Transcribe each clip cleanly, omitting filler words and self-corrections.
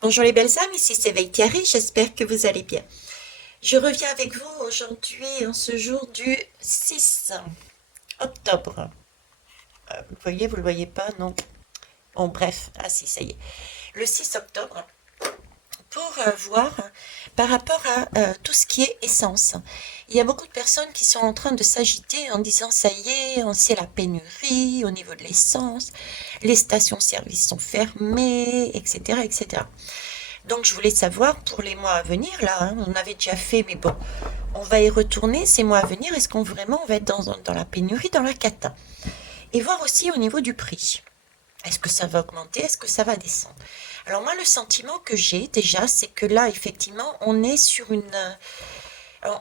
Bonjour les belles âmes, ici c'est Thierry, j'espère que vous allez bien. Je reviens avec vous aujourd'hui en ce jour du 6 octobre. Vous voyez, vous le voyez pas, non? Bon, bref, ah si, ça y est. Le 6 octobre, pour voir par rapport à tout ce qui est essence. Il y a beaucoup de personnes qui sont en train de s'agiter en disant ça y est, on sait la pénurie au niveau de l'essence, les stations-service sont fermées, etc., etc. Donc je voulais savoir pour les mois à venir, là, hein, on avait déjà fait, mais bon, on va y retourner ces mois à venir. Est-ce qu'on vraiment on va être dans la pénurie, dans la cata? Et voir aussi au niveau du prix. Est-ce que ça va augmenter? Est-ce que ça va descendre? Alors moi, le sentiment que j'ai déjà, c'est que là, effectivement, on est sur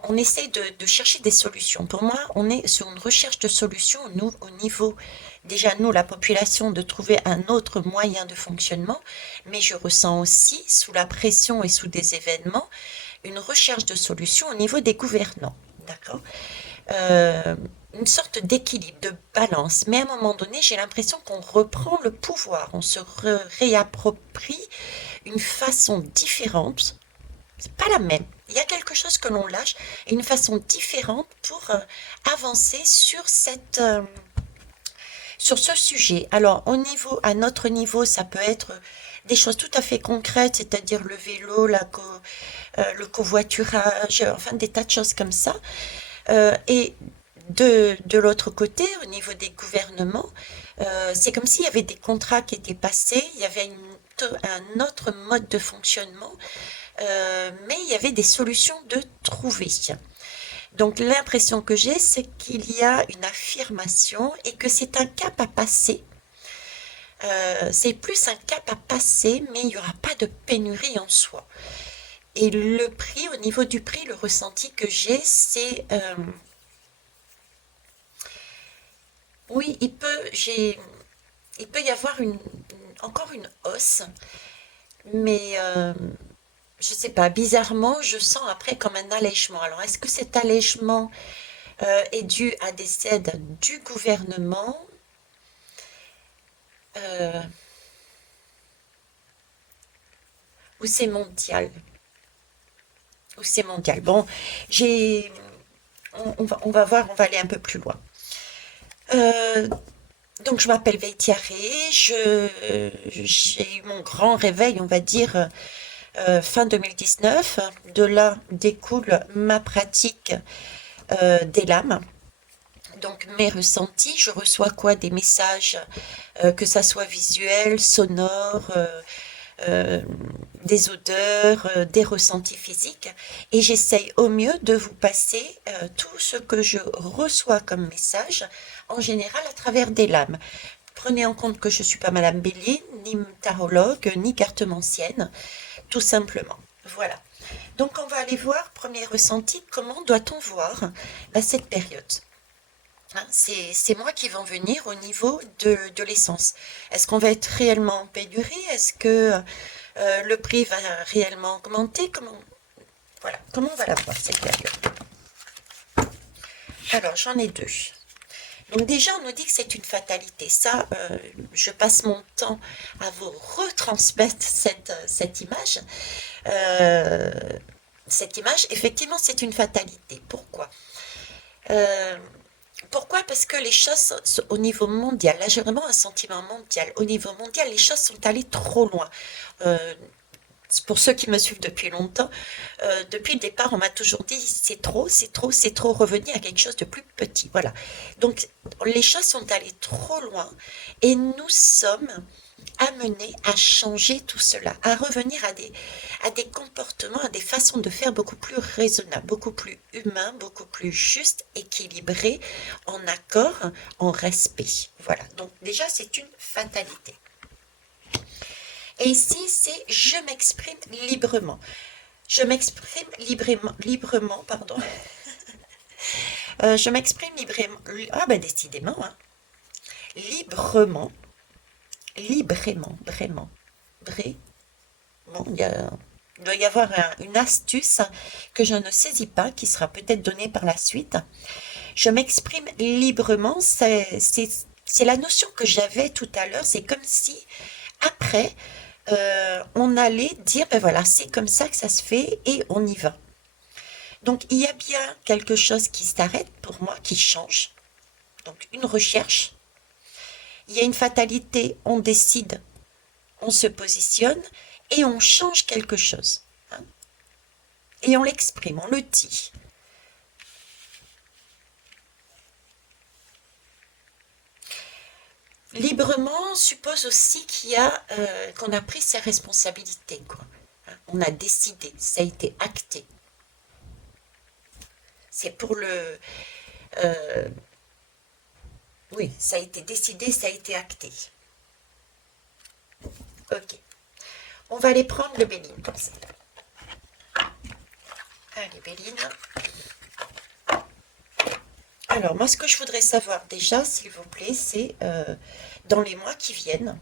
on essaie de chercher des solutions. Pour moi, on est sur une recherche de solutions, nous, au niveau, déjà, nous, la population, de trouver un autre moyen de fonctionnement, mais je ressens aussi, sous la pression et sous des événements, une recherche de solutions au niveau des gouvernants. D'accord? Euh, une sorte d'équilibre, de balance. Mais à un moment donné, j'ai l'impression qu'on reprend le pouvoir, on se réapproprie une façon différente. C'est pas la même. Il y a quelque chose que l'on lâche et une façon différente pour avancer sur sur ce sujet. Alors, à notre niveau, ça peut être des choses tout à fait concrètes, c'est-à-dire le vélo, le covoiturage, enfin des tas de choses comme ça. Et de l'autre côté, au niveau des gouvernements, c'est comme s'il y avait des contrats qui étaient passés, il y avait un autre mode de fonctionnement, mais il y avait des solutions de trouver. Donc l'impression que j'ai, c'est qu'il y a une affirmation et que c'est un cap à passer. C'est plus un cap à passer, mais il n'y aura pas de pénurie en soi. Et le prix, au niveau du prix, le ressenti que j'ai, c'est oui, il peut y avoir encore une hausse, mais je sais pas, bizarrement, je sens après comme un allègement. Alors, est-ce que cet allègement est dû à des aides du gouvernement euh, ou c'est mondial? Ou c'est mondial? Bon, j'ai, on va voir, on va aller un peu plus loin. Euh, donc, je m'appelle Veitiaré, j'ai eu mon grand réveil, on va dire, fin 2019. De là découle ma pratique des lames. Donc mes ressentis, je reçois quoi? Des messages, que ça soit visuel, sonore, euh, des odeurs, des ressentis physiques, et j'essaye au mieux de vous passer tout ce que je reçois comme message, en général à travers des lames. Prenez en compte que je ne suis pas Madame Bélier, ni tarologue, ni cartomancienne, tout simplement. Voilà. Donc on va aller voir, premier ressenti, comment doit-on voir cette période? Hein, c'est moi qui vais en venir au niveau de l'essence. Est-ce qu'on va être réellement en pénurie? Est-ce que le prix va réellement augmenter? Voilà, comment on va la voir cette période? Alors j'en ai deux. Donc déjà, on nous dit que c'est une fatalité. Ça, je passe mon temps à vous retransmettre cette image. Euh, cette image, effectivement, c'est une fatalité. Pourquoi? Euh, Pourquoi? Parce que les choses au niveau mondial, là j'ai vraiment un sentiment mondial, au niveau mondial, les choses sont allées trop loin. Euh, pour ceux qui me suivent depuis longtemps, depuis le départ, on m'a toujours dit c'est trop, c'est trop, c'est trop, revenir à quelque chose de plus petit. Voilà. Donc les choses sont allées trop loin et nous sommes amenés à changer tout cela, à revenir à des comportements, à des façons de faire beaucoup plus raisonnables, beaucoup plus humains, beaucoup plus justes, équilibrés, en accord, en respect. Voilà. Donc déjà, c'est une fatalité. Et ici, c'est je m'exprime librement. Je m'exprime librement, pardon. Je m'exprime librement. Ah ben décidément, hein. Librement, vraiment. Bon, il doit y avoir une astuce que je ne saisis pas, qui sera peut-être donnée par la suite. Je m'exprime librement, c'est la notion que j'avais tout à l'heure. C'est comme si, après, on allait dire, ben voilà, c'est comme ça que ça se fait et on y va. Donc il y a bien quelque chose qui s'arrête pour moi, qui change. Donc une recherche. Il y a une fatalité, on décide, on se positionne et on change quelque chose. Hein. Et on l'exprime, on le dit. Librement suppose aussi qu'on a pris ses responsabilités, quoi. Hein. On a décidé, ça a été acté. C'est pour le... euh, oui, ça a été décidé, ça a été acté. Ok. On va aller prendre le Béline comme ça. Allez, Béline. Alors, moi, ce que je voudrais savoir déjà, s'il vous plaît, c'est dans les mois qui viennent,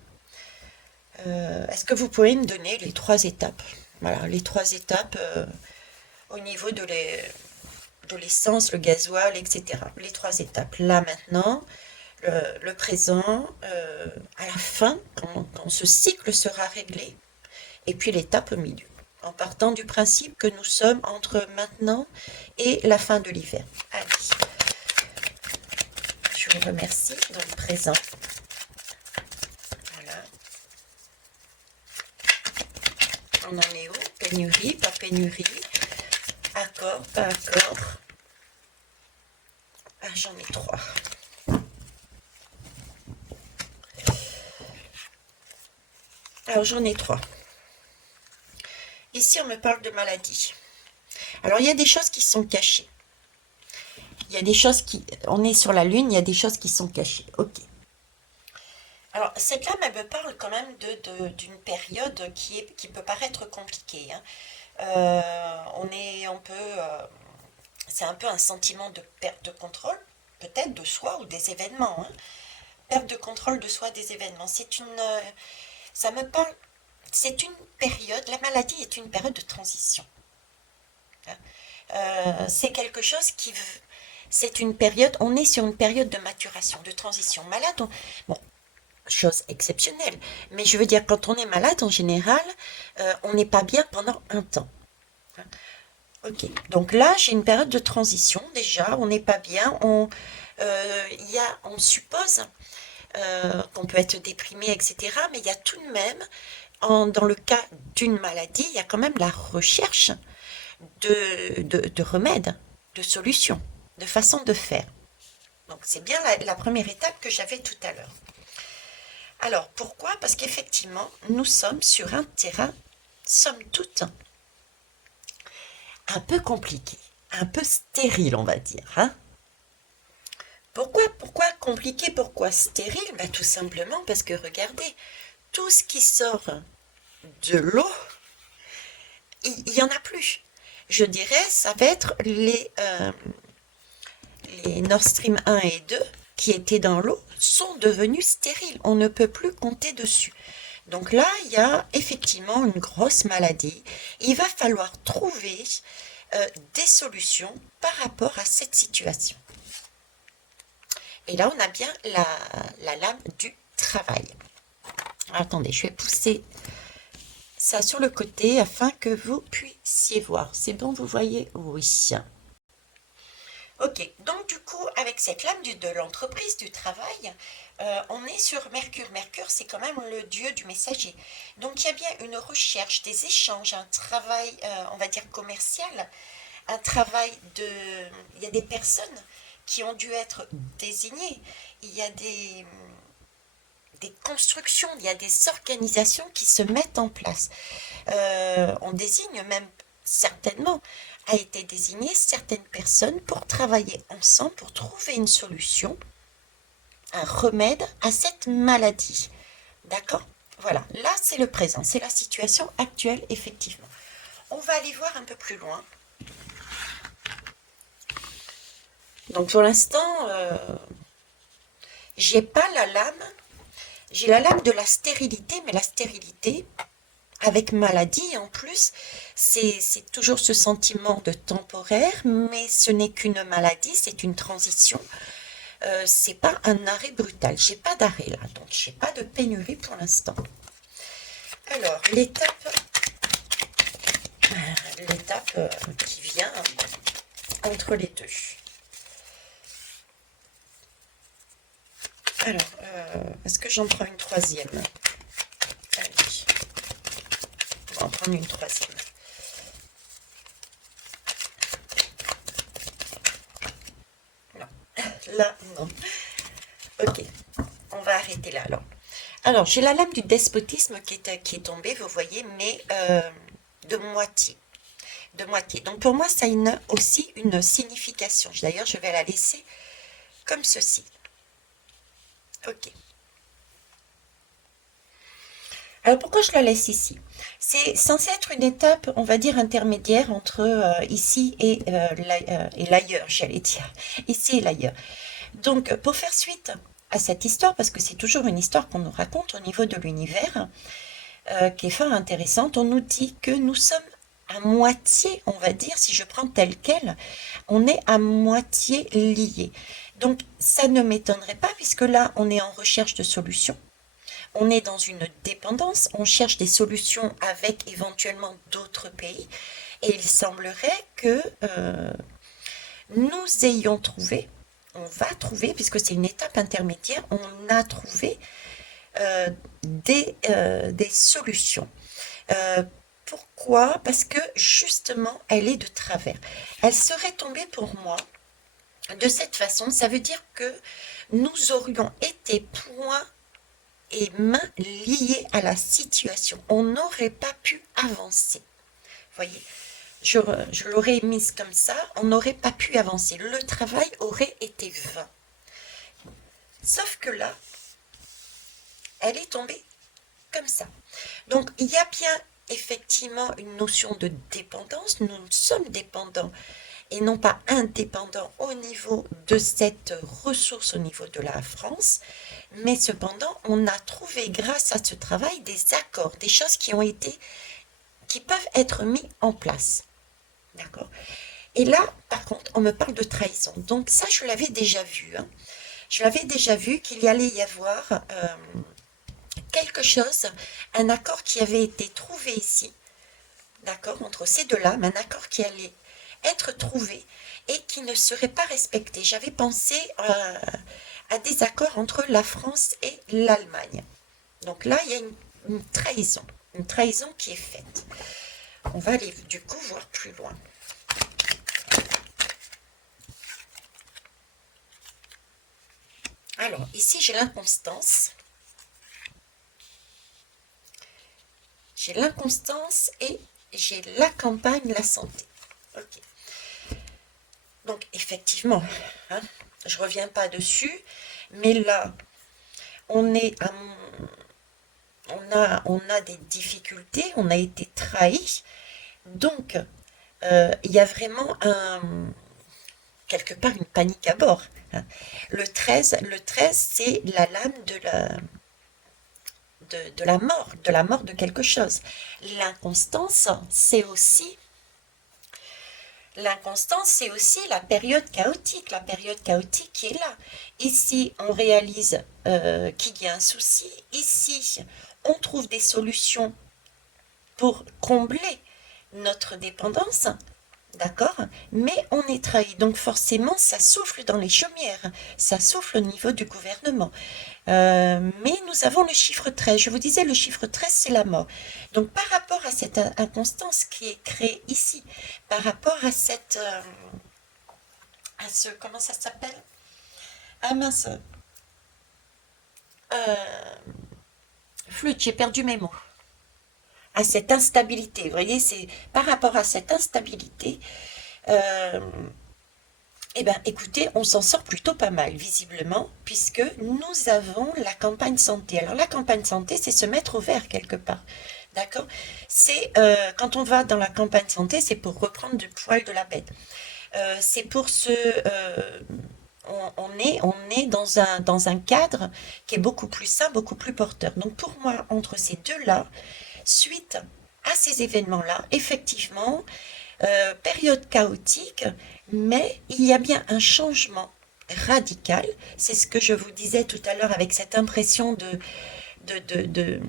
est-ce que vous pouvez me donner les 3 étapes? Voilà, les 3 étapes au niveau de l'essence, le gasoil, etc. Les 3 étapes. Là, maintenant, le présent, à la fin, quand ce cycle sera réglé, et puis l'étape au milieu, en partant du principe que nous sommes entre maintenant et la fin de l'hiver. Allez, je vous remercie. Donc, présent. Voilà. On en est où? Pénurie, pas pénurie. Accord, pas accord. Ah, j'en ai 3. Alors, j'en ai 3. Ici, on me parle de maladie. Alors, il y a des choses qui sont cachées. Il y a des choses qui... On est sur la Lune, il y a des choses qui sont cachées. Ok. Alors, cette lame, elle me parle quand même d'une période qui peut paraître compliquée. Hein. C'est un peu un sentiment de perte de contrôle, peut-être de soi ou des événements. Hein. Perte de contrôle de soi des événements. Ça me parle, c'est une période, la maladie est une période de transition. Hein. C'est quelque chose c'est une période, on est sur une période de maturation, de transition. Malade, bon, chose exceptionnelle, mais je veux dire, quand on est malade, en général, on n'est pas bien pendant un temps. Hein. Ok, donc là, j'ai une période de transition, déjà, on n'est pas bien, on suppose qu'on peut être déprimé, etc., mais il y a tout de même, dans le cas d'une maladie, il y a quand même la recherche de remèdes, de solutions, de façons de faire. Donc c'est bien la première étape que j'avais tout à l'heure. Alors pourquoi? Parce qu'effectivement, nous sommes sur un terrain, somme toute, un peu compliqué, un peu stérile, on va dire. Hein. Pourquoi compliqué? Pourquoi stérile? Ben, tout simplement parce que regardez, tout ce qui sort de l'eau, il n'y en a plus. Je dirais, ça va être les Nord Stream 1 et 2 qui étaient dans l'eau sont devenus stériles. On ne peut plus compter dessus. Donc là, il y a effectivement une grosse maladie. Il va falloir trouver des solutions par rapport à cette situation. Et là, on a bien la lame du travail. Attendez, je vais pousser ça sur le côté afin que vous puissiez voir. C'est bon, vous voyez? Oui. Ok, donc du coup, avec cette lame de l'entreprise, du travail, on est sur Mercure. Mercure, c'est quand même le dieu du messager. Donc il y a bien une recherche, des échanges, un travail, on va dire commercial, un travail de... Il y a des personnes qui ont dû être désignées, il y a des constructions, il y a des organisations qui se mettent en place. On désigne même certainement, a été désigné certaines personnes pour travailler ensemble, pour trouver une solution, un remède à cette maladie. D'accord? Voilà, là c'est le présent, c'est la situation actuelle, effectivement. On va aller voir un peu plus loin. Donc pour l'instant, j'ai pas la lame, j'ai la lame de la stérilité, mais la stérilité, avec maladie en plus, c'est toujours ce sentiment de temporaire, mais ce n'est qu'une maladie, c'est une transition. C'est pas un arrêt brutal. J'ai pas d'arrêt là, donc j'ai pas de pénurie pour l'instant. Alors, l'étape qui vient entre les deux. Alors, est-ce que j'en prends une troisième? Allez, on va en prendre une troisième. Non, là, non. Ok, on va arrêter là alors. Alors, j'ai la lame du despotisme qui est tombée, vous voyez, mais de moitié. De moitié. Donc, pour moi, ça a aussi une signification. D'ailleurs, je vais la laisser comme ceci. Ok. Alors, pourquoi je la laisse ici? C'est censé être une étape, on va dire, intermédiaire entre ici et l'ailleurs, j'allais dire. Ici et l'ailleurs. Donc, pour faire suite à cette histoire, parce que c'est toujours une histoire qu'on nous raconte au niveau de l'univers, qui est fort intéressante, on nous dit que nous sommes à moitié, on va dire, si je prends tel quel, on est à moitié liés. Donc, ça ne m'étonnerait pas, puisque là, on est en recherche de solutions. On est dans une dépendance, on cherche des solutions avec éventuellement d'autres pays, et il semblerait que nous ayons trouvé, on va trouver, puisque c'est une étape intermédiaire, on a trouvé des solutions. Pourquoi? Parce que justement, elle est de travers. Elle serait tombée pour moi de cette façon. Ça veut dire que nous aurions été poings et mains liés à la situation. On n'aurait pas pu avancer. Voyez, je l'aurais mise comme ça, on n'aurait pas pu avancer. Le travail aurait été vain. Sauf que là, elle est tombée comme ça. Donc, il y a bien effectivement une notion de dépendance. Nous sommes dépendants et non pas indépendants au niveau de cette ressource, au niveau de la France. Mais cependant, on a trouvé grâce à ce travail des accords, des choses qui peuvent être mis en place. D'accord? Et là, par contre, on me parle de trahison. Donc ça, je l'avais déjà vu. Hein. Je l'avais déjà vu qu'il y allait y avoir quelque chose, un accord qui avait été trouvé ici, d'accord, entre ces deux-là, mais un accord qui allait être trouvé et qui ne serait pas respecté. J'avais pensé à des accords entre la France et l'Allemagne. Donc là, il y a une trahison qui est faite. On va aller du coup voir plus loin. Alors, ici, j'ai l'inconstance. J'ai l'inconstance et j'ai la campagne, la santé. Ok. Donc, effectivement, hein, je ne reviens pas dessus, mais là, on a des difficultés, on a été trahi. Donc, il y a vraiment quelque part une panique à bord. Hein. Le 13, c'est la lame de la mort de quelque chose. L'inconstance, c'est aussi la période chaotique qui est là. Ici, on réalise qu'il y a un souci. Ici, on trouve des solutions pour combler notre dépendance. D'accord? Mais on est trahi. Donc forcément, ça souffle dans les chaumières. Ça souffle au niveau du gouvernement. Mais nous avons le chiffre 13. Je vous disais, le chiffre 13, c'est la mort. Donc par rapport à cette inconstance qui est créée ici, par rapport à comment ça s'appelle? Ah mince. Flûte, j'ai perdu mes mots. À cette instabilité. Vous voyez, c'est par rapport à cette instabilité. Euh, Eh bien, écoutez, on s'en sort plutôt pas mal, visiblement, puisque nous avons la campagne santé. Alors, la campagne santé, c'est se mettre au vert quelque part. D'accord? C'est quand on va dans la campagne santé, c'est pour reprendre du poil de la bête. C'est pour on est dans un cadre qui est beaucoup plus sain, beaucoup plus porteur. Donc, pour moi, entre ces deux-là, suite à ces événements-là, effectivement, période chaotique, mais il y a bien un changement radical. C'est ce que je vous disais tout à l'heure avec cette impression de, de,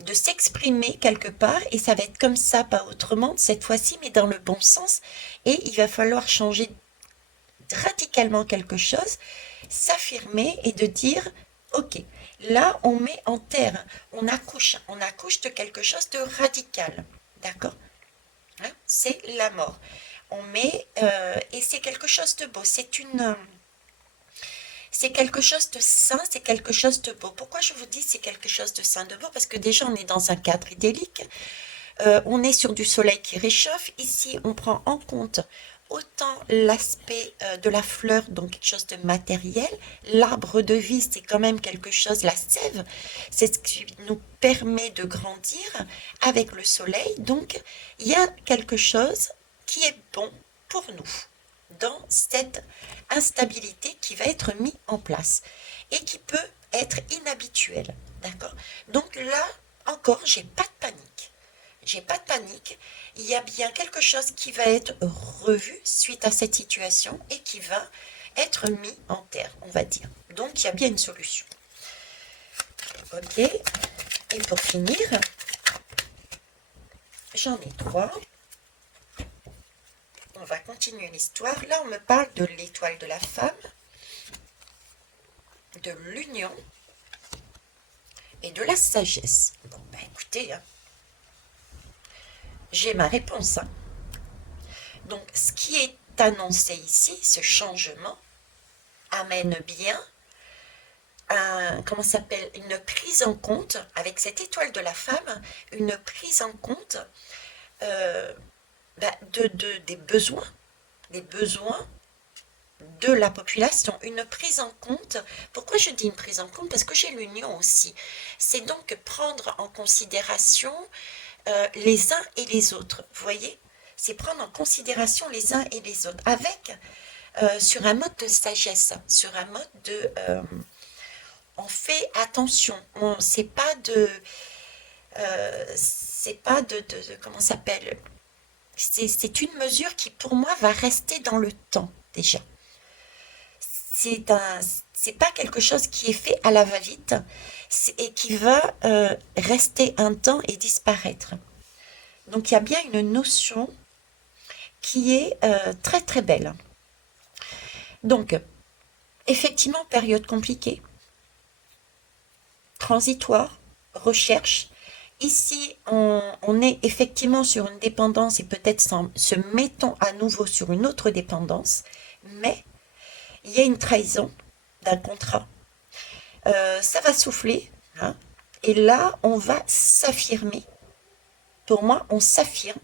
de s'exprimer quelque part, et ça va être comme ça, pas autrement, cette fois-ci, mais dans le bon sens, et il va falloir changer radicalement quelque chose, s'affirmer et de dire, ok, là on met en terre, on accouche de quelque chose de radical, d'accord? Hein, c'est la mort. On met, et c'est quelque chose de beau, c'est quelque chose de sain, c'est quelque chose de beau. Pourquoi je vous dis c'est quelque chose de sain, de beau? Parce que déjà on est dans un cadre idyllique, on est sur du soleil qui réchauffe. Ici, on prend en compte autant l'aspect de la fleur, donc quelque chose de matériel. L'arbre de vie, c'est quand même quelque chose, la sève, c'est ce qui nous permet de grandir avec le soleil. Donc, il y a quelque chose qui est bon pour nous dans cette instabilité qui va être mise en place et qui peut être inhabituelle. D'accord? Donc là, encore, j'ai pas de panique. J'ai pas de panique. Il y a bien quelque chose qui va être revu suite à cette situation et qui va être mis en terre, on va dire. Donc il y a bien une solution. Ok. Et pour finir, j'en ai 3. On va continuer l'histoire. Là, on me parle de l'étoile de la femme, de l'union et de la sagesse. Bon, ben écoutez, hein, j'ai ma réponse. Hein. Donc, ce qui est annoncé ici, ce changement, amène bien comment s'appelle, une prise en compte, avec cette étoile de la femme, une prise en compte euh, des besoins de la population, une prise en compte. Pourquoi je dis une prise en compte? Parce que j'ai l'union aussi. C'est donc prendre en considération les uns et les autres. Vous voyez? C'est prendre en considération les uns et les autres, avec sur un mode de sagesse, sur un mode de on fait attention, c'est pas comment ça s'appelle, c'est une mesure qui pour moi va rester dans le temps déjà. C'est un, c'est pas quelque chose qui est fait à la va-vite et qui va rester un temps et disparaître. Donc il y a bien une notion qui est très très belle. Donc effectivement, période compliquée, transitoire, recherche. Ici, on est effectivement sur une dépendance et peut-être se mettons à nouveau sur une autre dépendance, mais il y a une trahison d'un contrat. Ça va souffler, hein, et là, on va s'affirmer. Pour moi, on s'affirme.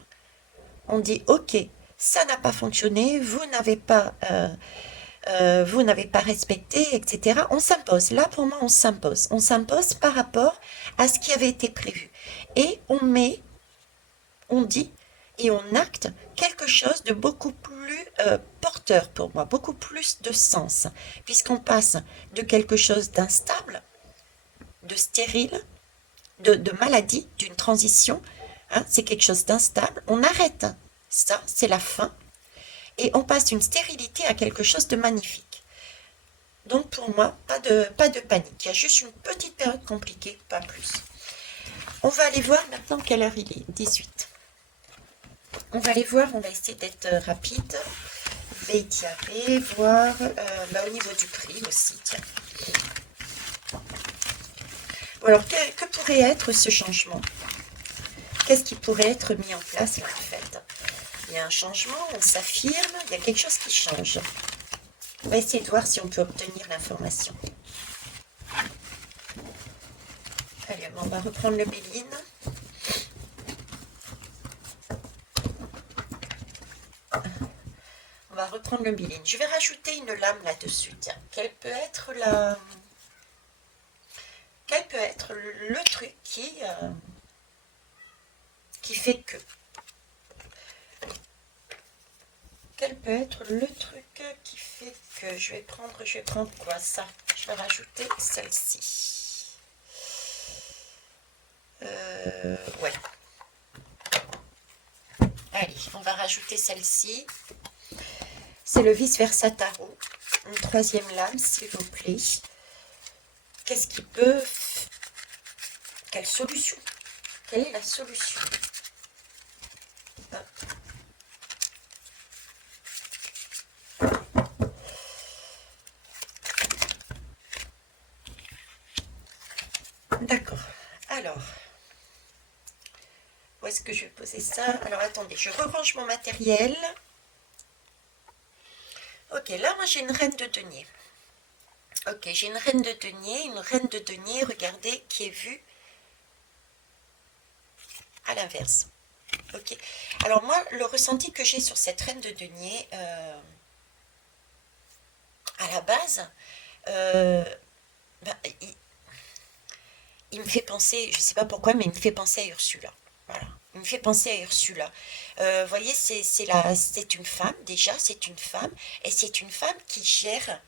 On dit, ok, ça n'a pas fonctionné, vous n'avez pas respecté, etc. On s'impose. Là, pour moi, on s'impose. On s'impose par rapport à ce qui avait été prévu. Et on dit et on acte quelque chose de beaucoup plus porteur pour moi, beaucoup plus de sens, puisqu'on passe de quelque chose d'instable, de stérile, de maladie, d'une transition, hein, c'est quelque chose d'instable, on arrête ça, c'est la fin, et on passe d'une stérilité à quelque chose de magnifique. Donc pour moi, pas de panique, il y a juste une petite période compliquée, pas plus. On va aller voir maintenant quelle heure il est, 18. On va aller voir, on va essayer d'être rapide. Veitiaré, voir au niveau du prix aussi, tiens. Alors, que pourrait être ce changement? Qu'est-ce qui pourrait être mis en place là, en fait? Il y a un changement, on s'affirme, il y a quelque chose qui change. On va essayer de voir si on peut obtenir l'information. Allez, on va reprendre le Béline. On va reprendre le Béline. Je vais rajouter une lame là-dessus. Tiens, quel peut être le truc qui fait que... Quel peut être le truc qui fait que... Je vais prendre quoi, ça? Je vais rajouter celle-ci. Ouais. Allez, on va rajouter celle-ci. C'est le vice-versa tarot. Une troisième lame, s'il vous plaît. Qu'est-ce qui peut... Quelle solution Quelle est la solution? D'accord. Alors, où est-ce que je vais poser ça? Alors, attendez, je range mon matériel. Ok, là, moi, j'ai une reine de denier. Ok, j'ai une reine de denier, regardez, qui est vue à l'inverse. Ok. Alors moi, le ressenti que j'ai sur cette reine de denier, à la base, euh, ben, il me fait penser, je ne sais pas pourquoi, mais il me fait penser à Ursula. Voilà. Il me fait penser à Ursula. Vous voyez, c'est une femme, déjà, c'est une femme, et c'est une femme qui gère,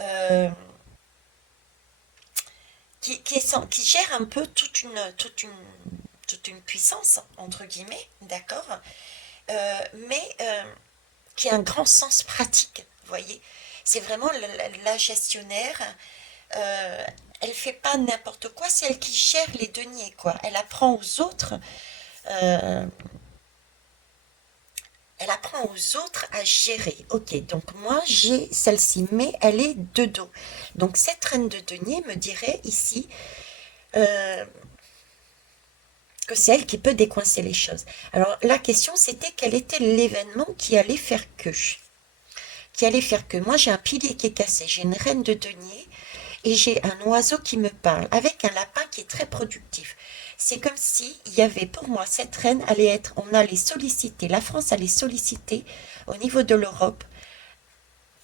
euh, qui gère un peu toute une puissance, entre guillemets, d'accord, mais qui a un grand sens pratique, vous voyez. C'est vraiment la gestionnaire. euh, Elle fait pas n'importe quoi, c'est elle qui gère les deniers, quoi. Euh, Elle apprend aux autres à gérer. Ok, donc moi j'ai celle-ci, mais elle est de dos. Donc cette reine de denier me dirait ici euh, que c'est elle qui peut décoincer les choses. Alors la question c'était quel était l'événement qui allait faire que moi j'ai un pilier qui est cassé, j'ai une reine de denier et j'ai un oiseau qui me parle avec un lapin qui est très productif. C'est comme si il y avait pour moi cette reine allait être, on allait solliciter, la France allait solliciter au niveau de l'Europe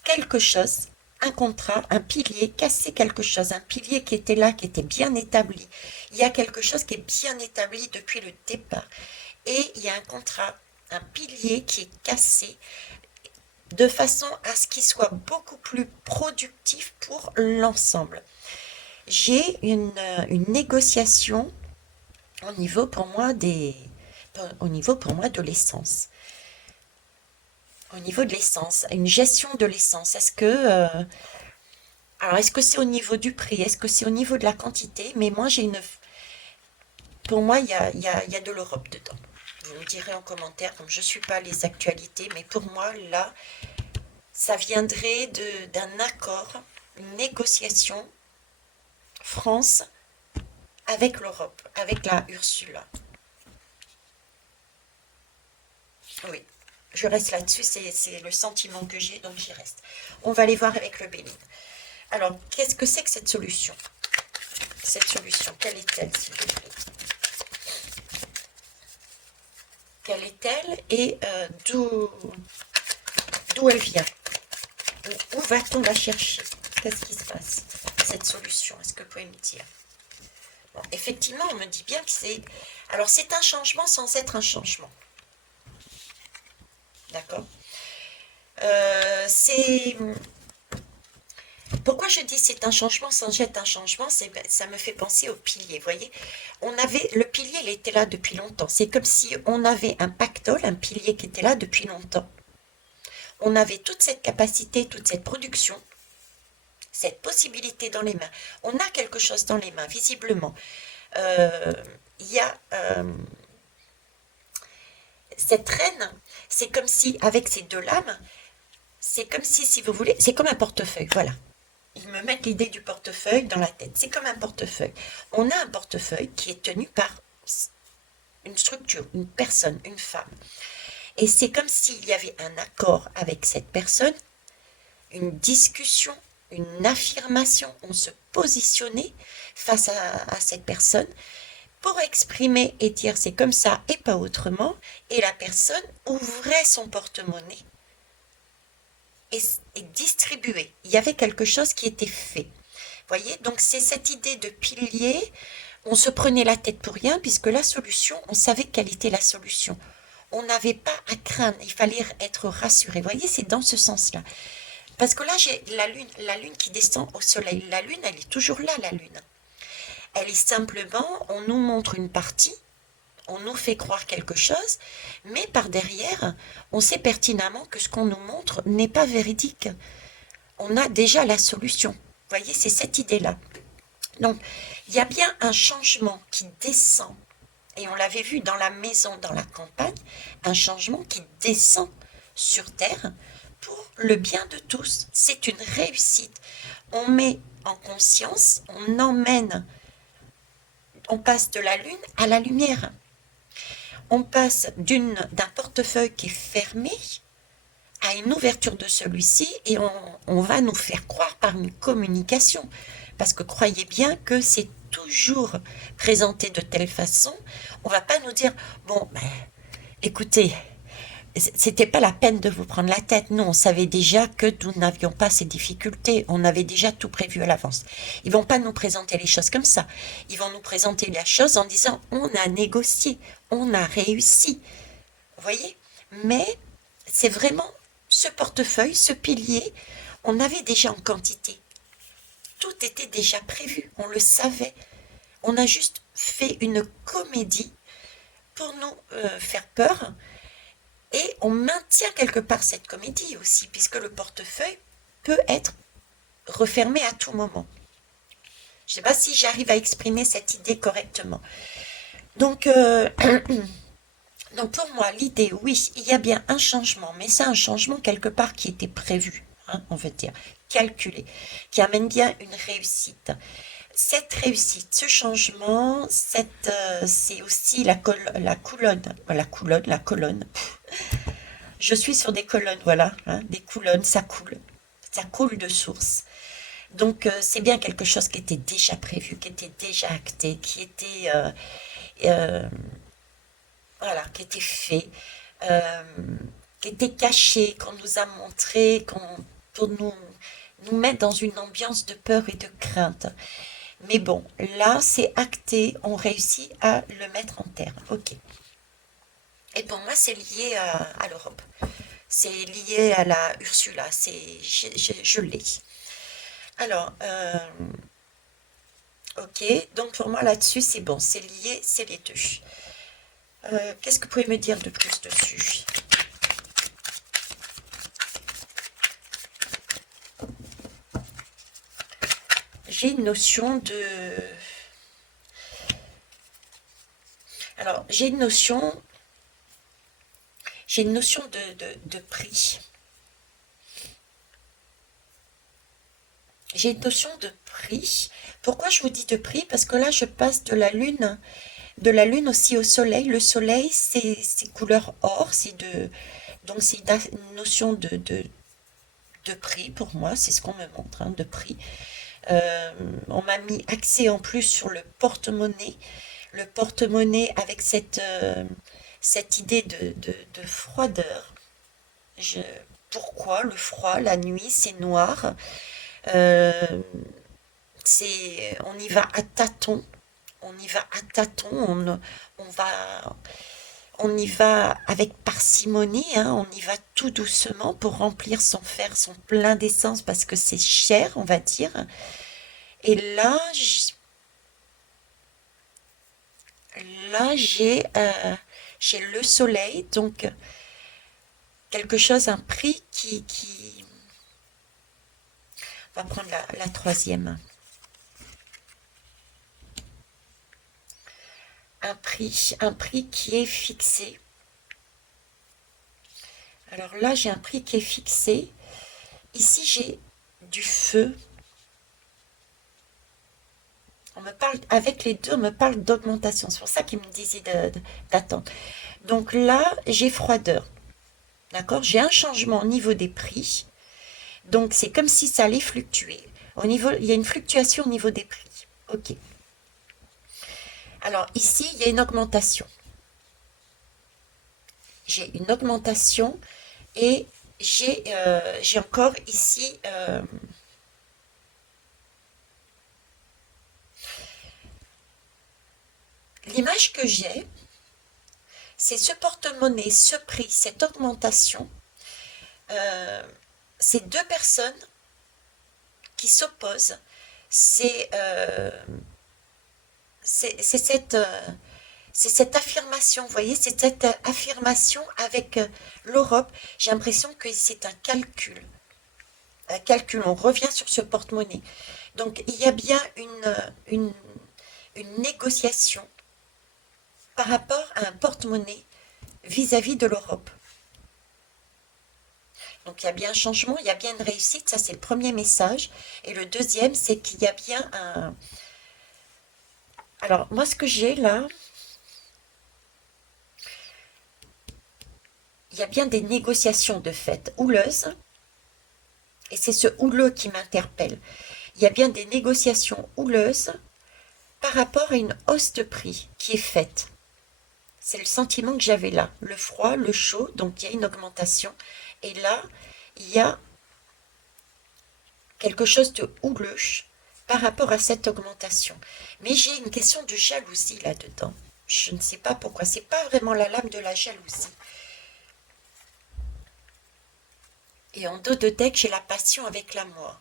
quelque chose, un contrat, un pilier, casser quelque chose, un pilier qui était là, qui était bien établi. Il y a quelque chose qui est bien établi depuis le départ. Et il y a un contrat, un pilier qui est cassé de façon à ce qu'il soit beaucoup plus productif pour l'ensemble. J'ai une négociation au niveau pour moi au niveau pour moi de l'essence. Au niveau de l'essence, une gestion de l'essence. Alors est-ce que c'est au niveau du prix? Est-ce que c'est au niveau de la quantité? Mais moi pour moi il y a de l'Europe dedans. Vous me direz en commentaire, comme je ne suis pas les actualités, mais pour moi là, ça viendrait d'un accord, une négociation France avec l'Europe, avec la Ursula. Oui, je reste là-dessus, c'est le sentiment que j'ai, donc j'y reste. On va aller voir avec le Béline. Alors, qu'est-ce que c'est que cette solution? Cette solution, quelle est-elle, s'il vous plaît? Quelle est-elle et d'où elle vient? Où va-t-on la chercher? Qu'est-ce qui se passe? Cette solution, est-ce que vous pouvez me dire? Bon, effectivement, on me dit bien que c'est... Alors, c'est un changement sans être un changement. D'accord. C'est... Pourquoi je dis c'est un changement sans être un changement, ça me fait penser au pilier, vous voyez. Le pilier, il était là depuis longtemps. C'est comme si on avait un pactole, un pilier qui était là depuis longtemps. On avait toute cette capacité, toute cette production, cette possibilité dans les mains. On a quelque chose dans les mains, visiblement. Euh, Il y a cette reine, c'est comme si, avec ces deux lames, c'est comme si vous voulez, c'est comme un portefeuille, voilà. Ils me mettent l'idée du portefeuille dans la tête. C'est comme un portefeuille. On a un portefeuille qui est tenu par une structure, une personne, une femme. Et c'est comme s'il y avait un accord avec cette personne, une discussion, une affirmation. On se positionnait face à cette personne pour exprimer et dire c'est comme ça et pas autrement. Et la personne ouvrait son porte-monnaie et distribuait. Il y avait quelque chose qui était fait. Voyez, donc c'est cette idée de pilier. On se prenait la tête pour rien puisque la solution, on savait quelle était la solution. On n'avait pas à craindre, il fallait être rassuré. Voyez, c'est dans ce sens-là. Parce que là, j'ai la lune qui descend au soleil. La lune, elle est toujours là, la lune. Elle est simplement, on nous montre une partie, on nous fait croire quelque chose, mais par derrière, on sait pertinemment que ce qu'on nous montre n'est pas véridique. On a déjà la solution. Vous voyez, c'est cette idée-là. Donc, il y a bien un changement qui descend et on l'avait vu dans la maison, dans la campagne, un changement qui descend sur Terre pour le bien de tous. C'est une réussite. On met en conscience, on emmène, on passe de la lune à la lumière. On passe d'un portefeuille qui est fermé à une ouverture de celui-ci et on va nous faire croire par une communication. Parce que croyez bien que c'est toujours présenté de telle façon. On va pas nous dire, bon, ben, écoutez, c'était pas la peine de vous prendre la tête. Nous, on savait déjà que nous n'avions pas ces difficultés. On avait déjà tout prévu à l'avance. Ils vont pas nous présenter les choses comme ça. Ils vont nous présenter la chose en disant, on a négocié, on a réussi. Vous voyez? Mais c'est vraiment ce portefeuille, ce pilier, on avait déjà en quantité. Tout était déjà prévu, on le savait. On a juste fait une comédie pour nous faire peur. Et on maintient quelque part cette comédie aussi, puisque le portefeuille peut être refermé à tout moment. Je ne sais pas si j'arrive à exprimer cette idée correctement. Donc, donc pour moi, l'idée, oui, il y a bien un changement, mais c'est un changement quelque part qui était prévu, hein, on veut dire, calculé, qui amène bien une réussite. Cette réussite, ce changement, c'est aussi la colonne. Je suis sur des colonnes, voilà, hein, des colonnes, ça coule de source. Donc c'est bien quelque chose qui était déjà prévu, qui était déjà acté, euh, voilà, qui était fait, euh, qui était caché, qu'on nous a montré, pour nous mettre dans une ambiance de peur et de crainte. Mais bon, là, c'est acté, on réussit à le mettre en terre. Ok. Et pour moi, c'est lié à l'Europe. C'est lié à la Ursula. Je l'ai. Alors, ok. Donc pour moi, là-dessus, c'est bon. C'est lié, c'est les deux. Qu'est-ce que vous pouvez me dire de plus dessus? J'ai une notion de... Alors, j'ai une notion de prix. J'ai une notion de prix. Pourquoi je vous dis de prix? Parce que là, je passe de la lune aussi au soleil. Le soleil, c'est couleur or, donc c'est une notion de prix pour moi, c'est ce qu'on me montre, hein, de prix. On m'a mis accès en plus sur le porte-monnaie avec cette idée de froideur. Je, Pourquoi le froid, la nuit, c'est noir, euh, on y va à tâtons, on y va à tâtons, on va, on y va avec parcimonie, hein, on y va tout doucement pour remplir son fer, son plein d'essence parce que c'est cher, on va dire. Et là j'ai le soleil, donc quelque chose, un prix qui on va prendre la troisième. Un prix qui est fixé. Alors là, j'ai un prix qui est fixé. Ici, j'ai du feu. On me parle, avec les deux, on me parle d'augmentation. C'est pour ça qu'il me disait d'attendre. Donc là, j'ai froideur. D'accord? J'ai un changement au niveau des prix. Donc c'est comme si ça allait fluctuer. Il y a une fluctuation au niveau des prix. Ok. Alors ici, il y a une augmentation. J'ai une augmentation et j'ai encore ici l'image que j'ai, c'est ce porte-monnaie, ce prix, cette augmentation. euh, c'est deux personnes qui s'opposent. C'est euh, c'est cette affirmation, vous voyez, c'est cette affirmation avec l'Europe. J'ai l'impression que c'est un calcul. Un calcul, on revient sur ce porte-monnaie. Donc il y a bien une négociation par rapport à un porte-monnaie vis-à-vis de l'Europe. Donc il y a bien un changement, il y a bien une réussite, ça c'est le premier message. Et le deuxième, c'est qu'il y a bien un... Alors moi ce que j'ai là, il y a bien des négociations de fait houleuses, et c'est ce houleux qui m'interpelle. Il y a bien des négociations houleuses par rapport à une hausse de prix qui est faite. C'est le sentiment que j'avais là, le froid, le chaud, donc il y a une augmentation. Et là, il y a quelque chose de houleux par rapport à cette augmentation. Mais j'ai une question de jalousie là-dedans. Je ne sais pas pourquoi. C'est pas vraiment la lame de la jalousie. Et en dos de deck, j'ai la passion avec l'amour.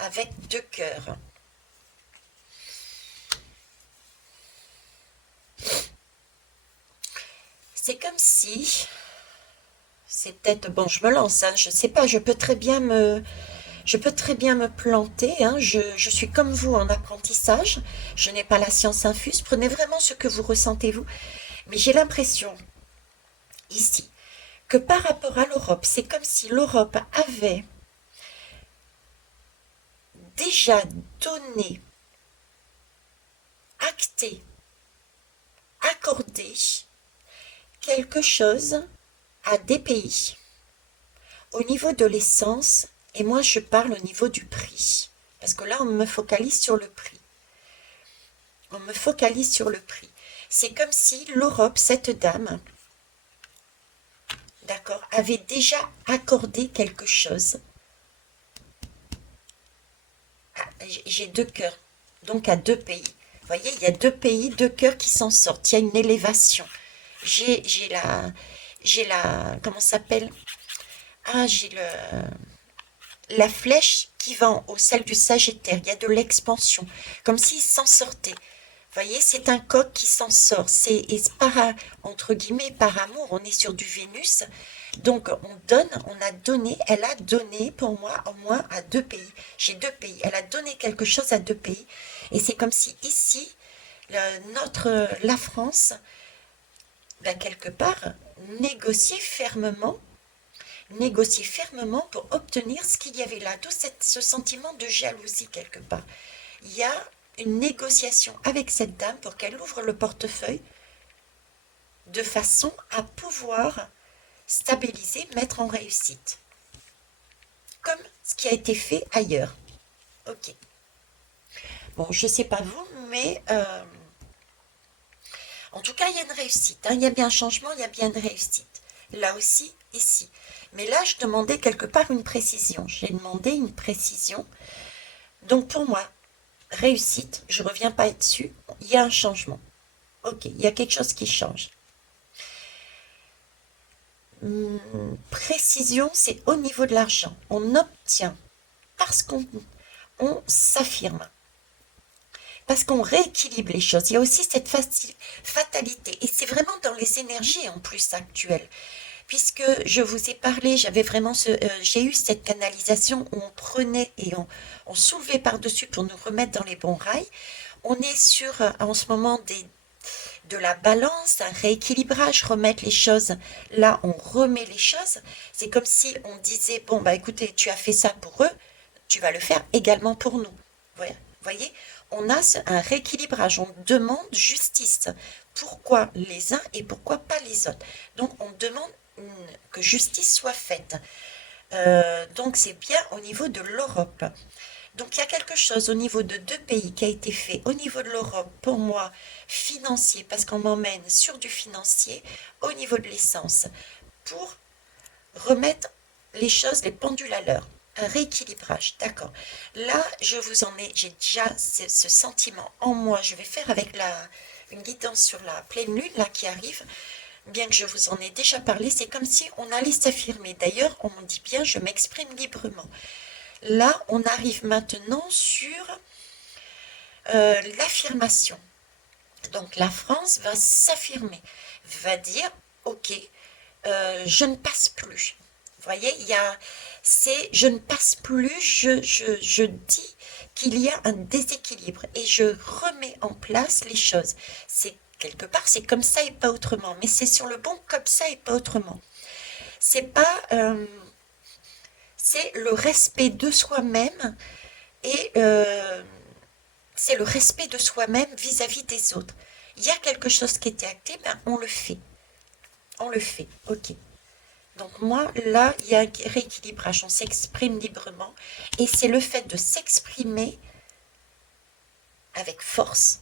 Avec deux cœurs. C'est comme si... C'est peut-être... Bon, je me lance, hein, je sais pas, je peux très bien me planter, hein, je suis comme vous en apprentissage, je n'ai pas la science infuse, prenez vraiment ce que vous ressentez vous, mais j'ai l'impression, ici, que par rapport à l'Europe, c'est comme si l'Europe avait déjà donné, acté, accordé quelque chose à des pays au niveau de l'essence, et moi je parle au niveau du prix, parce que là on me focalise sur le prix. On me focalise sur le prix. C'est comme si l'Europe, cette dame, d'accord, avait déjà accordé quelque chose. Ah, j'ai deux cœurs, donc à deux pays. Vous voyez, il y a deux pays, deux cœurs qui s'en sortent. Il y a une élévation. J'ai comment ça s'appelle? Ah, j'ai la flèche qui va en haut, celle du Sagittaire. Il y a de l'expansion, comme s'il s'en sortait. Vous voyez, c'est un coq qui s'en sort. Et entre guillemets, par amour, on est sur du Vénus. Donc, on donne, on a donné, elle a donné pour moi, au moins à deux pays. J'ai deux pays. Elle a donné quelque chose à deux pays. Et c'est comme si ici, la France, ben, quelque part, négocier fermement pour obtenir ce qu'il y avait là. D'où ce sentiment de jalousie quelque part. Il y a une négociation avec cette dame pour qu'elle ouvre le portefeuille de façon à pouvoir stabiliser, mettre en réussite. Comme ce qui a été fait ailleurs. Ok. Bon, je ne sais pas vous, mais en tout cas, il y a une réussite, hein. Il y a bien un changement, il y a bien une réussite. Là aussi, ici. Mais là, je demandais quelque part une précision. J'ai demandé une précision. Donc pour moi, réussite, je ne reviens pas dessus, il y a un changement. Ok, il y a quelque chose qui change. Précision, c'est au niveau de l'argent. On obtient parce qu'on s'affirme, parce qu'on rééquilibre les choses. Il y a aussi cette fatalité, et c'est vraiment dans les énergies en plus actuelles. Puisque je vous ai parlé, j'ai eu cette canalisation où on prenait et on soulevait par-dessus pour nous remettre dans les bons rails. On est sur, en ce moment, de la balance, un rééquilibrage, remettre les choses. Là, on remet les choses. C'est comme si on disait, bon, bah écoutez, tu as fait ça pour eux, tu vas le faire également pour nous. Vous voyez, on a un rééquilibrage, on demande justice. Pourquoi les uns et pourquoi pas les autres? Donc, on demande que justice soit faite. Donc, c'est bien au niveau de l'Europe. Donc il y a quelque chose au niveau de deux pays qui a été fait au niveau de l'Europe, pour moi, financier, parce qu'on m'emmène sur du financier, au niveau de l'essence, pour remettre les choses, les pendules à l'heure. Un rééquilibrage, d'accord. Là, j'ai déjà ce sentiment en moi. Je vais faire avec une guidance sur la pleine lune, là, qui arrive. Bien que je vous en ai déjà parlé, c'est comme si on allait s'affirmer. D'ailleurs, on me dit bien, je m'exprime librement. Là, on arrive maintenant sur l'affirmation. Donc la France va s'affirmer, va dire, ok, je ne passe plus. Vous voyez, je ne passe plus, je dis qu'il y a un déséquilibre et je remets en place les choses. C'est quelque part, c'est comme ça et pas autrement. Mais c'est sur le bon comme ça et pas autrement. C'est pas... c'est le respect de soi-même et c'est le respect de soi-même vis-à-vis des autres. Il y a quelque chose qui était acté, ben on le fait. On le fait, ok. Donc moi, là, il y a un rééquilibrage, on s'exprime librement. Et c'est le fait de s'exprimer avec force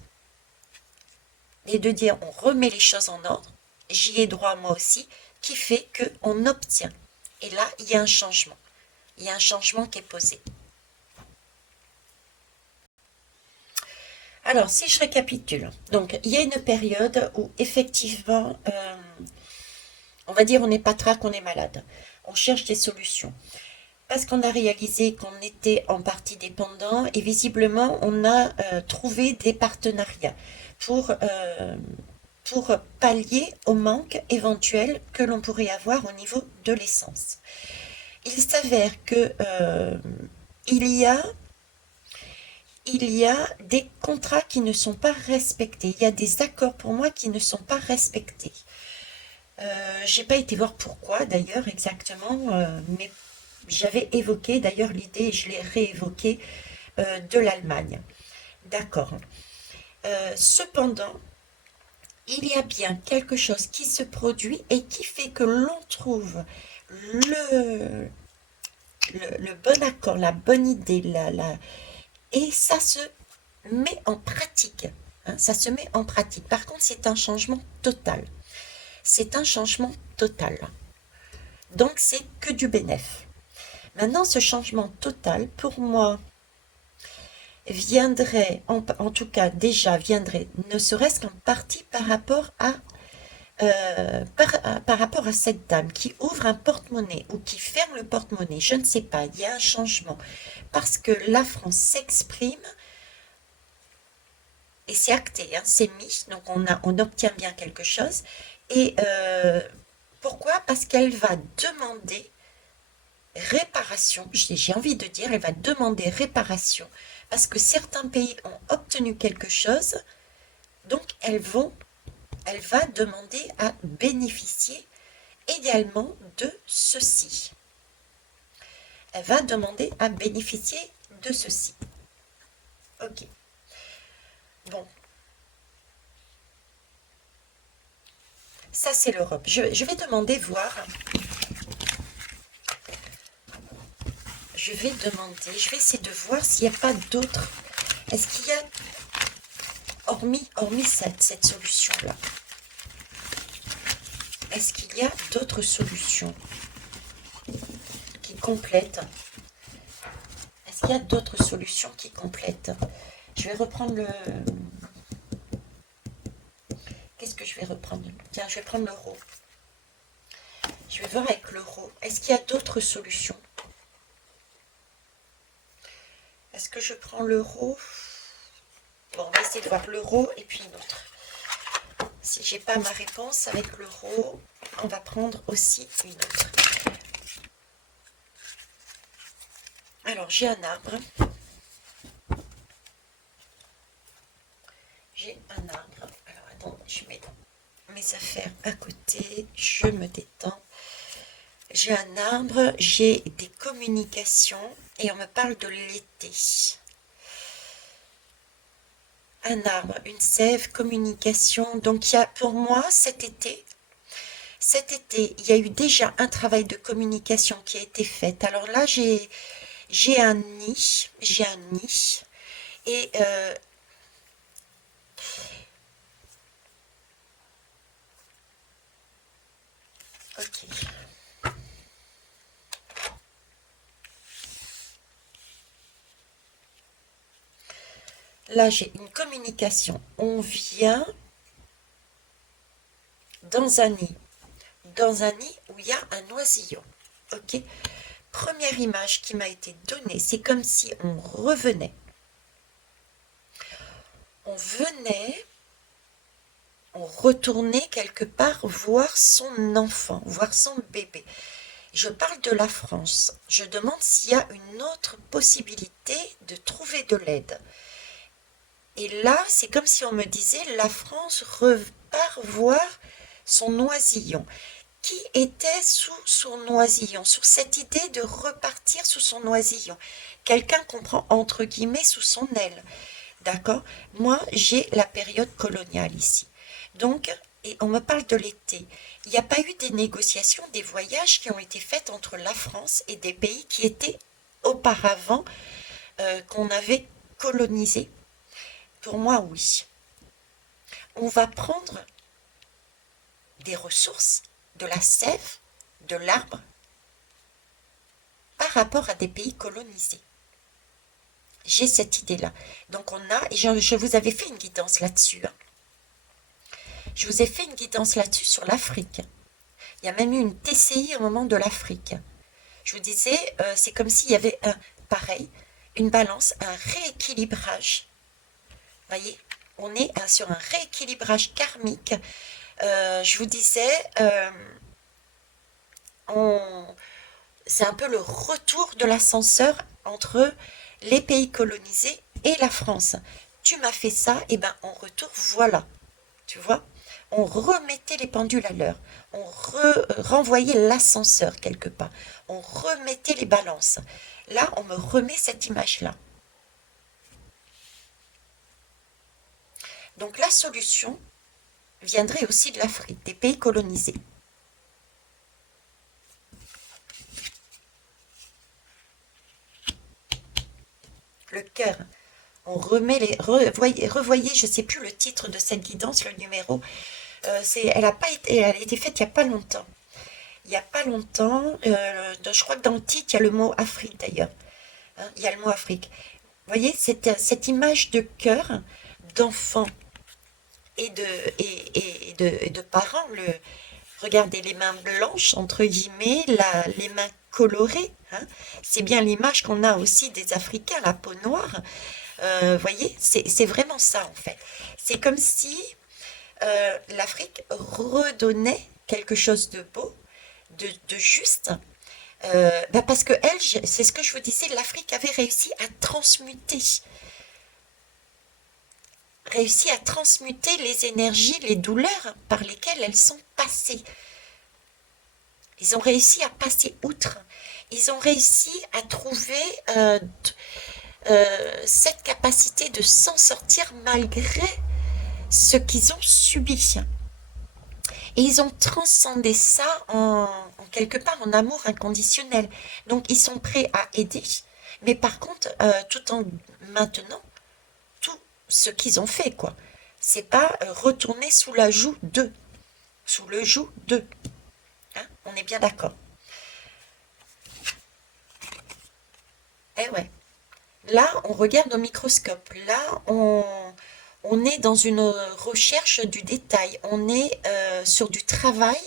et de dire on remet les choses en ordre, j'y ai droit moi aussi, qui fait qu'on obtient. Et là, il y a un changement. Il y a un changement qui est posé. Alors, si je récapitule, donc il y a une période où effectivement, on va dire on n'est pas trac, on est malade. On cherche des solutions. Parce qu'on a réalisé qu'on était en partie dépendant et visiblement on a trouvé des partenariats pour pallier au manque éventuel que l'on pourrait avoir au niveau de l'essence. Il s'avère que il y a des contrats qui ne sont pas respectés. Il y a des accords pour moi qui ne sont pas respectés. J'ai pas été voir pourquoi d'ailleurs exactement, mais j'avais évoqué d'ailleurs l'idée, et je l'ai réévoqué, de l'Allemagne. D'accord. Cependant, il y a bien quelque chose qui se produit et qui fait que l'on trouve le, le bon accord, la bonne idée, et ça se met en pratique. Hein, ça se met en pratique. Par contre, c'est un changement total. C'est un changement total. Donc, c'est que du bénéfice. Maintenant, ce changement total, pour moi, viendrait, en tout cas déjà viendrait, ne serait-ce qu'en partie par rapport à par rapport à cette dame qui ouvre un porte-monnaie ou qui ferme le porte-monnaie, je ne sais pas, il y a un changement parce que la France s'exprime et c'est acté, hein, c'est mis, donc on obtient bien quelque chose. Et pourquoi? Parce qu'elle va demander réparation, j'ai envie de dire, elle va demander réparation parce que certains pays ont obtenu quelque chose, donc elle va demander à bénéficier également de ceci. Elle va demander à bénéficier de ceci. Ok. Bon. Ça, c'est l'Europe. Je vais demander voir. Je vais essayer de voir s'il n'y a pas d'autres. Est-ce qu'il y a, hormis cette solution-là, est-ce qu'il y a d'autres solutions qui complètent? Est-ce qu'il y a d'autres solutions qui complètent? Je vais reprendre le... Qu'est-ce que je vais reprendre? Tiens, je vais prendre l'euro. Je vais voir avec l'euro. Est-ce qu'il y a d'autres solutions? Est-ce que je prends l'euro? Bon, on va essayer de voir l'euro et puis une autre. Si j'ai pas ma réponse avec l'euro, on va prendre aussi une autre. Alors, j'ai un arbre. J'ai un arbre. Alors, attends, je mets mes affaires à côté. Je me détends. J'ai un arbre, j'ai des communications et on me parle de l'été. Un arbre, une sève, communication. Donc il y a pour moi cet été, il y a eu déjà un travail de communication qui a été fait. Alors là, j'ai un nid, et ok. Là, j'ai une communication. On vient dans un nid. Dans un nid où il y a un oisillon. Ok. Première image qui m'a été donnée, c'est comme si on revenait. On venait, on retournait quelque part voir son enfant, voir son bébé. Je parle de la France. Je demande s'il y a une autre possibilité de trouver de l'aide. Et là, c'est comme si on me disait, la France repart voir son oisillon. Qui était sous son oisillon, sur cette idée de repartir sous son oisillon? Quelqu'un qu'on prend entre guillemets sous son aile. D'accord? Moi, j'ai la période coloniale ici. Donc, et on me parle de l'été. Il n'y a pas eu des négociations, des voyages qui ont été faits entre la France et des pays qui étaient auparavant qu'on avait colonisés. Pour moi, oui. On va prendre des ressources, de la sève, de l'arbre, par rapport à des pays colonisés. J'ai cette idée-là. Donc on a, et je vous avais fait une guidance là-dessus. Hein. Je vous ai fait une guidance là-dessus sur l'Afrique. Il y a même eu une TCI au moment de l'Afrique. Je vous disais, c'est comme s'il y avait pareil, une balance, un rééquilibrage. Vous voyez, on est sur un rééquilibrage karmique. Je vous disais, c'est un peu le retour de l'ascenseur entre les pays colonisés et la France. Tu m'as fait ça, et ben en retour, voilà. Tu vois, on remettait les pendules à l'heure, on renvoyait l'ascenseur quelque part, on remettait les balances. Là, on me remet cette image-là. Donc la solution viendrait aussi de l'Afrique, des pays colonisés. Le cœur, on remet les... Revoyez, je ne sais plus le titre de cette guidance, le numéro. Elle a été faite il n'y a pas longtemps. Il n'y a pas longtemps, je crois que dans le titre, il y a le mot Afrique d'ailleurs. Hein, il y a le mot Afrique. Vous voyez, cette image de cœur, d'enfant et de parents. Regardez les mains blanches, entre guillemets, les mains colorées. Hein, c'est bien l'image qu'on a aussi des Africains, la peau noire. Vous voyez, c'est vraiment ça en fait. C'est comme si l'Afrique redonnait quelque chose de beau, de juste. Parce que elle, c'est ce que je vous disais, l'Afrique avait réussi à transmuter les énergies, les douleurs par lesquelles elles sont passées. Ils ont réussi à passer outre. Ils ont réussi à trouver cette capacité de s'en sortir malgré ce qu'ils ont subi. Et ils ont transcendé ça en quelque part en amour inconditionnel. Donc ils sont prêts à aider, mais par contre, tout en maintenant tout ce qu'ils ont fait, quoi. C'est pas retourner sous la joue d'eux, sous le joug d'eux. Hein, on est bien d'accord. Eh ouais. Là, on regarde au microscope. Là, on est dans une recherche du détail. On est sur du travail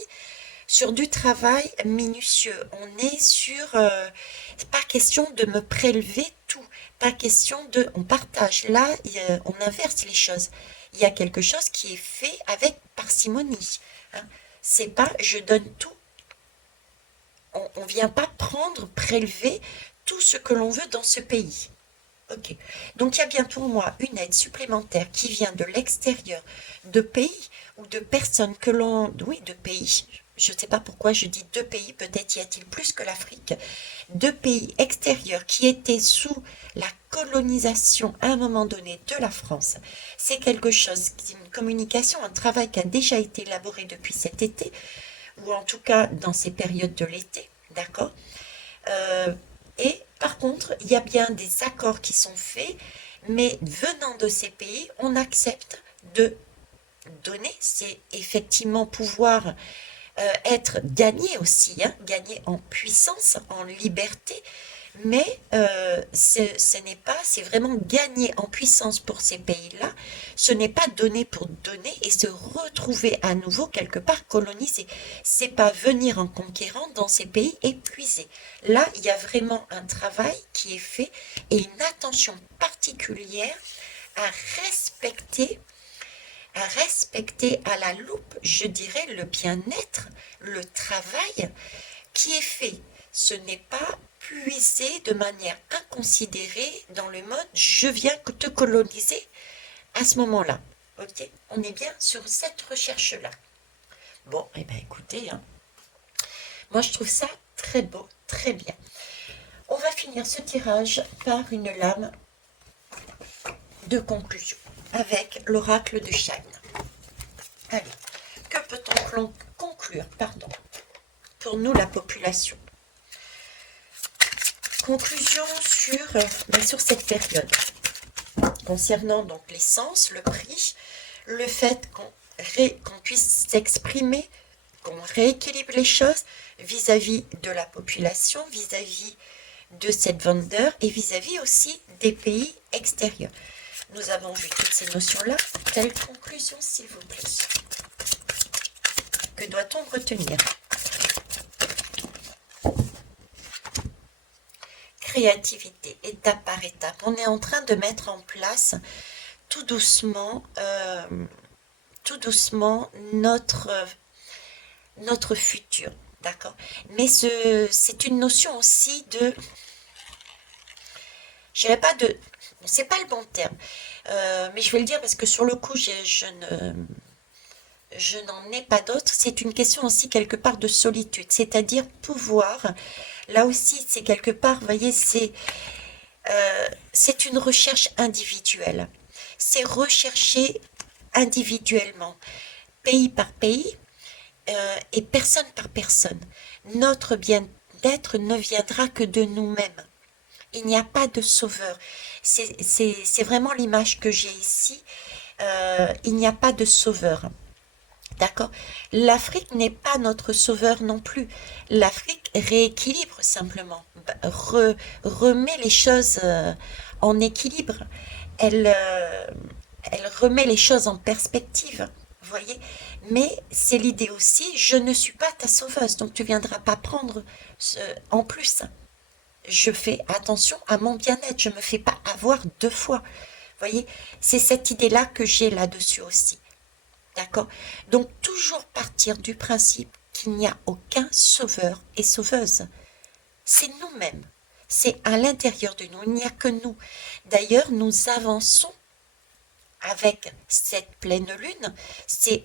minutieux. On est sur... pas question de me prélever tout. Pas question de... On partage. Là, on inverse les choses. Il y a quelque chose qui est fait avec parcimonie. Hein. C'est pas je donne tout. On ne vient pas prendre, prélever tout ce que l'on veut dans ce pays. Ok. Donc il y a bien pour moi une aide supplémentaire qui vient de l'extérieur, de pays ou de personnes que l'on... Oui, de pays. Je ne sais pas pourquoi je dis deux pays, peut-être y a-t-il plus que l'Afrique. Deux pays extérieurs qui étaient sous la colonisation à un moment donné de la France. C'est quelque chose, une communication, un travail qui a déjà été élaboré depuis cet été, ou en tout cas dans ces périodes de l'été, d'accord? Et par contre, il y a bien des accords qui sont faits, mais venant de ces pays, on accepte de donner. C'est effectivement pouvoir être gagné aussi, hein, gagné en puissance, en liberté, mais ce n'est pas, c'est vraiment gagner en puissance pour ces pays-là. Ce n'est pas donner pour donner et se retrouver à nouveau quelque part colonisé. C'est pas venir en conquérant dans ces pays épuisés. Là, il y a vraiment un travail qui est fait et une attention particulière à respecter à la loupe, je dirais, le bien-être, le travail qui est fait. Ce n'est pas puiser de manière inconsidérée dans le mode je viens te coloniser à ce moment-là. Ok, on est bien sur cette recherche-là. Bon, eh bien écoutez, hein, moi je trouve ça très beau, très bien. On va finir ce tirage par une lame de conclusion avec l'oracle de Shine. Allez, que peut-on conclure, pardon, pour nous la population? Conclusion sur cette période, concernant donc l'essence, le prix, le fait qu'on puisse s'exprimer, qu'on rééquilibre les choses vis-à-vis de la population, vis-à-vis de cette vendeur et vis-à-vis aussi des pays extérieurs. Nous avons vu toutes ces notions-là. Quelle conclusion, s'il vous plaît? Que doit-on retenir? Créativité, étape par étape. On est en train de mettre en place tout doucement notre futur, d'accord? Mais c'est une notion aussi de, je dirais pas de, c'est pas le bon terme, mais je vais le dire parce que sur le coup, je n'en ai pas d'autre. C'est une question aussi quelque part de solitude, c'est-à-dire pouvoir, là aussi, c'est quelque part, vous voyez, c'est une recherche individuelle. C'est rechercher individuellement, pays par pays, et personne par personne. Notre bien-être ne viendra que de nous-mêmes. Il n'y a pas de sauveur. C'est vraiment l'image que j'ai ici. Il n'y a pas de sauveur. D'accord? L'Afrique n'est pas notre sauveur non plus. L'Afrique rééquilibre simplement, remet les choses en équilibre. Elle remet les choses en perspective. Vous voyez? Mais c'est l'idée aussi, je ne suis pas ta sauveuse, donc tu viendras pas prendre en plus. Je fais attention à mon bien-être, je me fais pas avoir deux fois. Vous voyez? C'est cette idée-là que j'ai là-dessus aussi. D'accord? Donc toujours partir du principe qu'il n'y a aucun sauveur et sauveuse. C'est nous-mêmes. C'est à l'intérieur de nous. Il n'y a que nous. D'ailleurs, nous avançons avec cette pleine lune.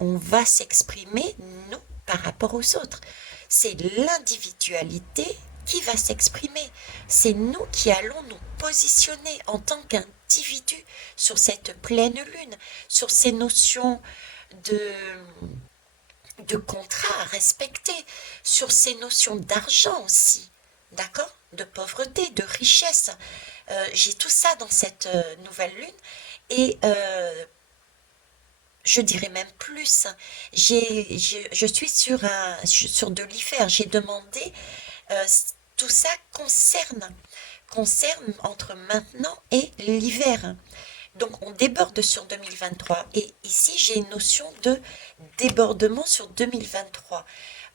On va s'exprimer, nous, par rapport aux autres. C'est l'individualité qui va s'exprimer. C'est nous qui allons nous positionner en tant qu'individus sur cette pleine lune, sur ces notions de contrat à respecter, sur ces notions d'argent aussi, d'accord? De pauvreté, de richesse. J'ai tout ça dans cette nouvelle lune et je dirais même plus. Je suis sur de l'hiver. J'ai demandé, tout ça concerne entre maintenant et l'hiver. Donc on déborde sur 2023 et ici j'ai une notion de débordement sur 2023.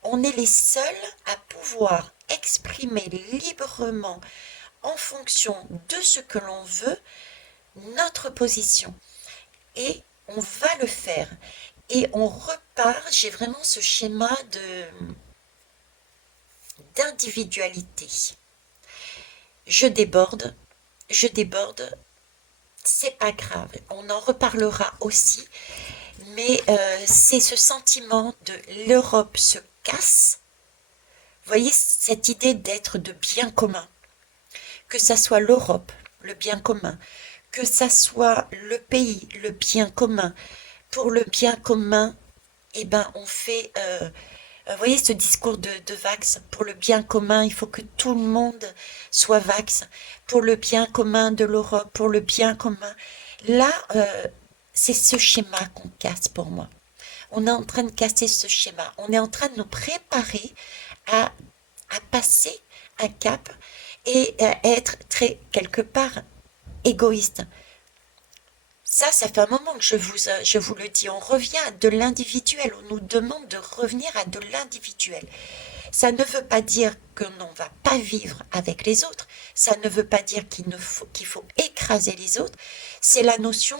On est les seuls à pouvoir exprimer librement en fonction de ce que l'on veut notre position et on va le faire et on repart. J'ai vraiment ce schéma d'individualité. Je déborde, c'est pas grave, on en reparlera aussi, mais c'est ce sentiment de l'Europe se casse. Vous voyez cette idée d'être de bien commun, que ça soit l'Europe, le bien commun, que ça soit le pays, le bien commun. Pour le bien commun, eh ben on fait, vous voyez ce discours de Vax, pour le bien commun, il faut que tout le monde soit Vax, pour le bien commun de l'Europe, pour le bien commun. Là, c'est ce schéma qu'on casse pour moi. On est en train de casser ce schéma. On est en train de nous préparer à passer un cap et à être très, quelque part, égoïste. Ça fait un moment que je vous le dis, on revient à de l'individuel, on nous demande de revenir à de l'individuel. Ça ne veut pas dire que l'on ne va pas vivre avec les autres, ça ne veut pas dire qu'il faut écraser les autres, c'est la notion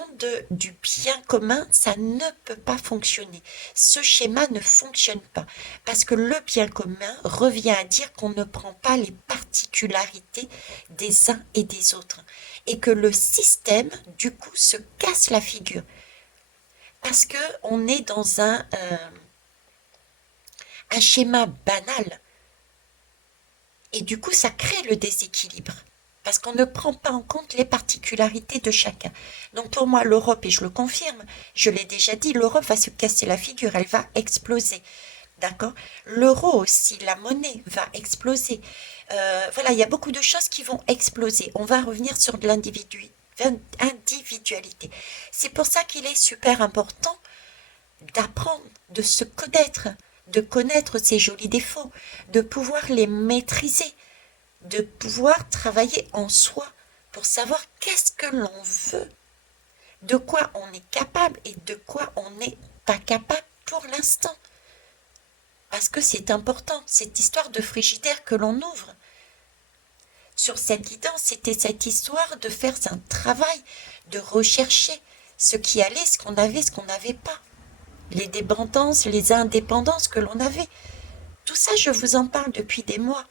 du bien commun, ça ne peut pas fonctionner. Ce schéma ne fonctionne pas, parce que le bien commun revient à dire qu'on ne prend pas les particularités des uns et des autres, et que le système, du coup, se casse la figure, parce qu'on est dans un schéma banal. Et du coup, ça crée le déséquilibre. Parce qu'on ne prend pas en compte les particularités de chacun. Donc pour moi, l'Europe, et je le confirme, je l'ai déjà dit, l'Europe va se casser la figure, elle va exploser. D'accord. L'euro aussi, la monnaie va exploser. Voilà, il y a beaucoup de choses qui vont exploser. On va revenir sur de l'individualité. C'est pour ça qu'il est super important d'apprendre, de se connaître, de connaître ses jolis défauts, de pouvoir les maîtriser, de pouvoir travailler en soi pour savoir qu'est-ce que l'on veut, de quoi on est capable et de quoi on n'est pas capable pour l'instant. Parce que c'est important, cette histoire de frigidaire que l'on ouvre. Sur cette guidance, c'était cette histoire de faire un travail, de rechercher ce qui allait, ce qu'on avait, ce qu'on n'avait pas. Les dépendances, les indépendances que l'on avait. Tout ça, je vous en parle depuis des mois.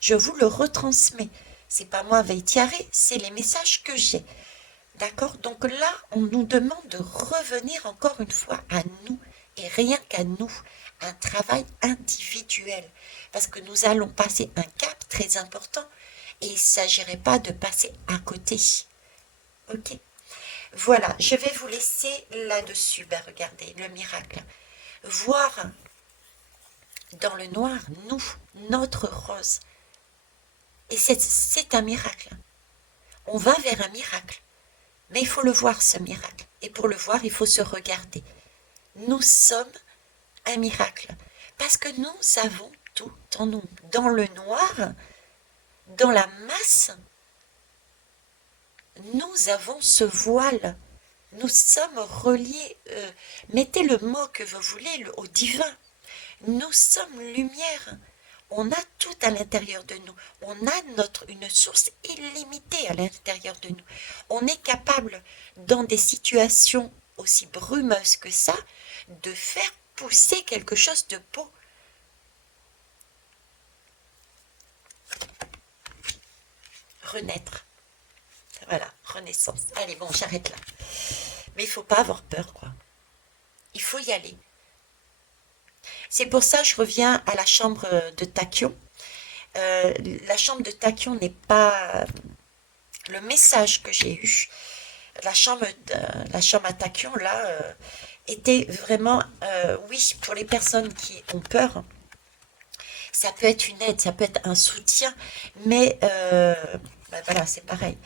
Je vous le retransmets. C'est pas moi, Veitiaré, c'est les messages que j'ai. D'accord. Donc là, on nous demande de revenir encore une fois à nous, et rien qu'à nous. Un travail individuel. Parce que nous allons passer un cap très important, et il ne s'agirait pas de passer à côté. Ok. Voilà, je vais vous laisser là-dessus. Ben, regardez, le miracle. Voir dans le noir, nous, notre rose. Et c'est un miracle. On va vers un miracle. Mais il faut le voir, ce miracle. Et pour le voir, il faut se regarder. Nous sommes un miracle. Parce que nous avons tout en nous. Dans le noir, dans la masse, nous avons ce voile. Nous sommes reliés, mettez le mot que vous voulez, au divin. Nous sommes lumière. On a tout à l'intérieur de nous. On a une source illimitée à l'intérieur de nous. On est capable, dans des situations aussi brumeuses que ça, de faire pousser quelque chose de beau. Renaître. Voilà, renaissance. Allez, bon, j'arrête là. Mais il ne faut pas avoir peur, quoi. Il faut y aller. C'est pour ça que je reviens à la chambre de Tachyon. La chambre de Tachyon n'est pas le message que j'ai eu. La chambre à Tachyon, là, était vraiment, oui, pour les personnes qui ont peur, ça peut être une aide, ça peut être un soutien, mais ben voilà, c'est pareil.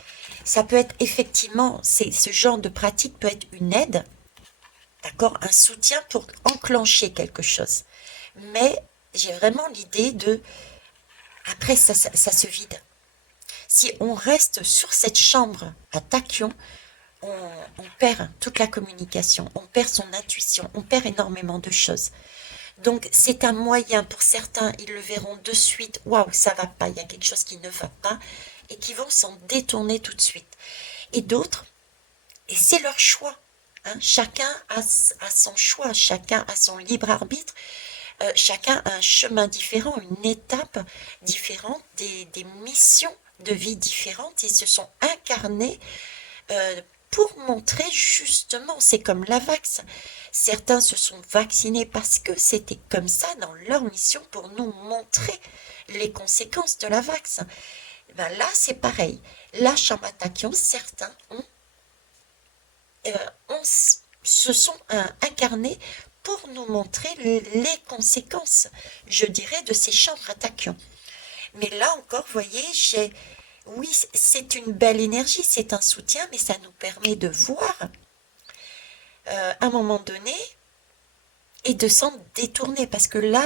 Ça peut être effectivement, ce genre de pratique peut être une aide, d'accord, un soutien pour enclencher quelque chose. Mais j'ai vraiment l'idée de, après ça se vide. Si on reste sur cette chambre à Tachyon, on perd toute la communication, on perd son intuition, on perd énormément de choses. Donc c'est un moyen pour certains, ils le verront de suite, waouh, ça va pas, il y a quelque chose qui ne va pas, et qui vont s'en détourner tout de suite. Et d'autres, et c'est leur choix, hein, chacun a son choix, chacun a son libre arbitre, chacun a un chemin différent, une étape différente, des missions de vie différentes, ils se sont incarnés pour montrer justement, c'est comme la vax. Certains se sont vaccinés parce que c'était comme ça dans leur mission pour nous montrer les conséquences de la vax. Ben là, c'est pareil. La chambre à Tachyon, certains se sont incarnés pour nous montrer les conséquences, je dirais, de ces chambres à Tachyon. Mais là encore, vous voyez, oui, c'est une belle énergie, c'est un soutien, mais ça nous permet de voir à un moment donné et de s'en détourner. Parce que là,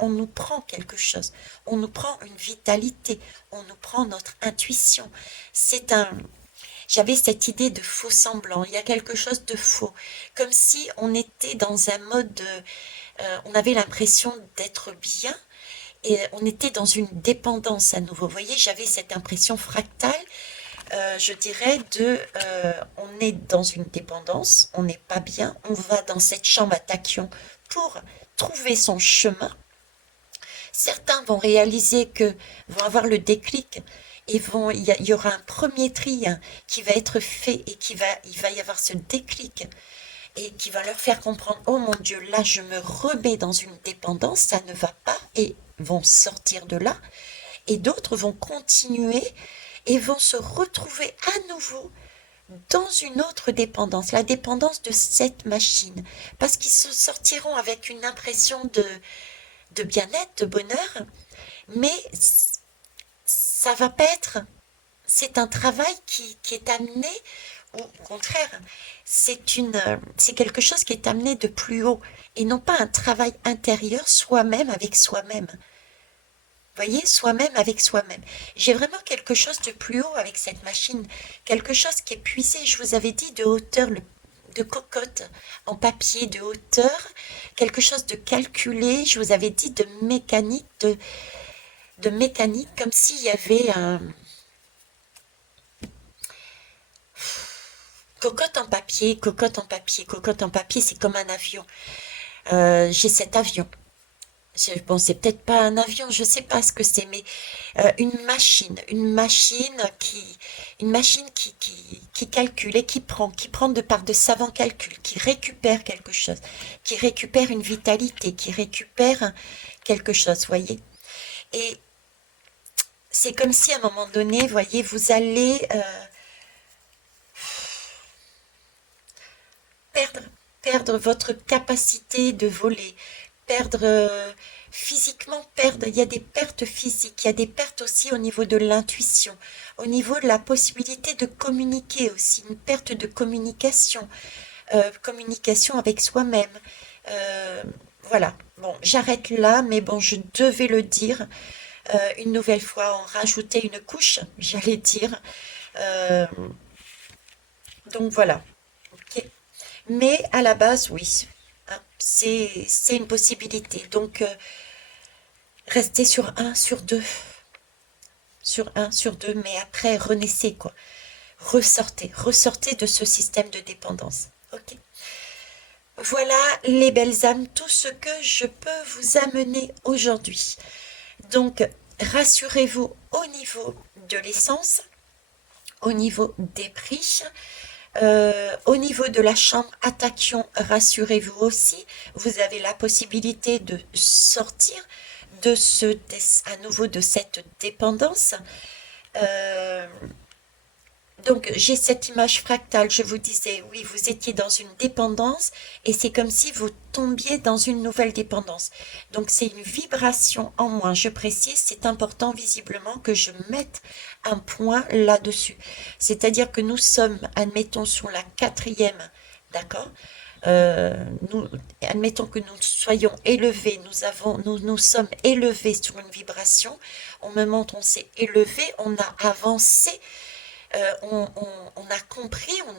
on nous prend quelque chose, on nous prend une vitalité, on nous prend notre intuition. J'avais cette idée de faux semblant, il y a quelque chose de faux, comme si on était dans un mode On avait l'impression d'être bien et on était dans une dépendance à nouveau. Vous voyez, j'avais cette impression fractale, je dirais, on est dans une dépendance, on n'est pas bien, on va dans cette chambre à tachyon pour trouver son chemin. Certains vont réaliser vont avoir le déclic et il y aura un premier tri hein, qui va être fait et il va y avoir ce déclic et qui va leur faire comprendre, oh mon Dieu, là je me remets dans une dépendance, ça ne va pas et vont sortir de là. Et d'autres vont continuer et vont se retrouver à nouveau dans une autre dépendance, la dépendance de cette machine, parce qu'ils se sortiront avec une impression de bien-être, de bonheur, mais ça va pas être, c'est un travail qui est amené, ou au contraire, c'est quelque chose qui est amené de plus haut, et non pas un travail intérieur soi-même avec soi-même. Voyez, soi-même avec soi-même. J'ai vraiment quelque chose de plus haut avec cette machine, quelque chose qui est puisé, je vous avais dit, de hauteur, de cocotte en papier de hauteur, quelque chose de calculé, je vous avais dit de mécanique, comme s'il y avait un cocotte en papier, cocotte en papier, c'est comme un avion. J'ai cet avion. Bon, c'est peut-être pas un avion, je sais pas ce que c'est, mais une machine qui calcule et qui prend de par de savants calculs, qui récupère quelque chose, qui récupère une vitalité, qui récupère quelque chose, voyez. Et c'est comme si à un moment donné, voyez, vous allez perdre, perdre votre capacité de voler, perdre physiquement, perdre, il y a des pertes physiques, il y a des pertes aussi au niveau de l'intuition, au niveau de la possibilité de communiquer aussi, une perte de communication, communication avec soi-même. Euh, voilà, bon, j'arrête là, mais bon, je devais le dire. Une nouvelle fois, on rajoutait une couche, j'allais dire. Euh, donc voilà. Ok. Mais à la base, oui, hein, c'est une possibilité. Donc, restez sur un, sur deux, mais après, renaissez, quoi. Ressortez de ce système de dépendance. Ok. Voilà, les belles âmes, tout ce que je peux vous amener aujourd'hui. Donc, rassurez-vous au niveau de l'essence, au niveau des prix. Au niveau de la chambre à tachyon, rassurez-vous aussi, vous avez la possibilité de sortir à nouveau de cette dépendance. Euh, donc j'ai cette image fractale, je vous disais, oui, vous étiez dans une dépendance et c'est comme si vous tombiez dans une nouvelle dépendance. Donc c'est une vibration en moins, je précise, c'est important visiblement que je mette un point là-dessus. C'est-à-dire que nous sommes, admettons, sur la quatrième, d'accord? Nous, admettons que nous soyons élevés, nous sommes élevés sur une vibration, on me montre, on s'est élevé, on a avancé, on a compris, on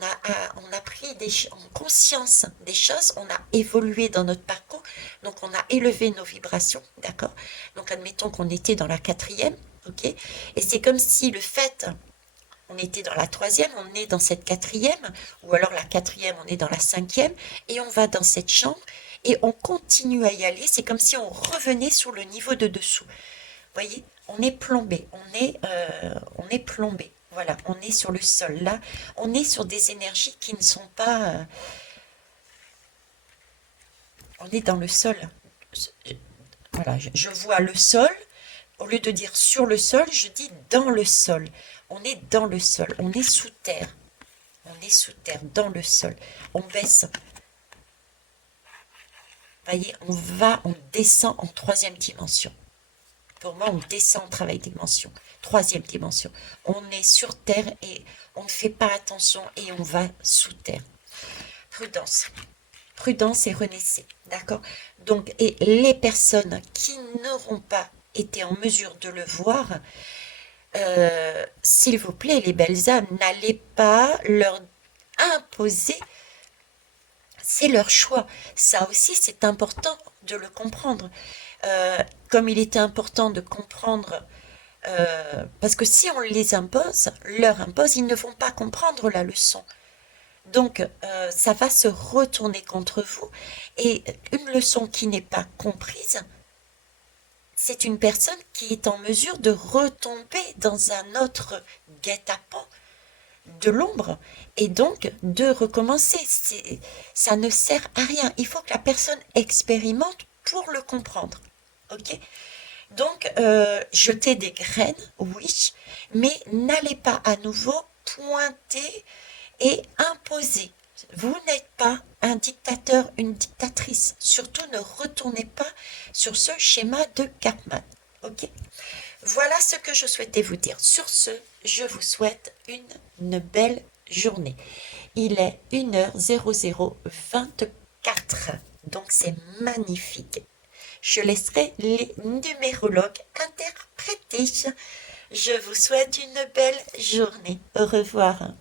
a pris en conscience des choses, on a évolué dans notre parcours, donc on a élevé nos vibrations, d'accord? Donc admettons qu'on était dans la quatrième, ok? Et c'est comme si on était dans la troisième, on est dans cette quatrième, ou alors la quatrième, on est dans la cinquième, et on va dans cette chambre, et on continue à y aller, c'est comme si on revenait sur le niveau de dessous. Vous voyez, on est plombé, on est plombé. Voilà, on est sur le sol. Là, on est sur des énergies qui ne sont pas. On est dans le sol. Voilà, je vois le sol. Au lieu de dire sur le sol, je dis dans le sol. On est dans le sol. On est sous terre. On est sous terre, dans le sol. On baisse. Vous voyez, on descend en troisième dimension. Pour moi, on descend en travail dimension. Troisième dimension. On est sur terre et on ne fait pas attention et on va sous terre. Prudence. Prudence et renaissez. D'accord? Donc, et les personnes qui n'auront pas été en mesure de le voir, s'il vous plaît, les belles âmes, n'allez pas leur imposer C'est leur choix. Ça aussi, c'est important de le comprendre. Comme il était important de comprendre, parce que si on les impose, leur impose, ils ne vont pas comprendre la leçon. Donc, ça va se retourner contre vous. Et une leçon qui n'est pas comprise, c'est une personne qui est en mesure de retomber dans un autre guet-apens de l'ombre et donc de recommencer. Ça ne sert à rien. Il faut que la personne expérimente pour le comprendre. Ok? Donc, jeter des graines, oui, mais n'allez pas à nouveau pointer et imposer. Vous n'êtes pas un dictateur, une dictatrice. Surtout ne retournez pas sur ce schéma de Cartman. Ok? Voilà ce que je souhaitais vous dire. Sur ce, je vous souhaite une belle journée. Il est 1h0024, donc c'est magnifique. Je laisserai les numérologues interpréter. Je vous souhaite une belle journée. Au revoir.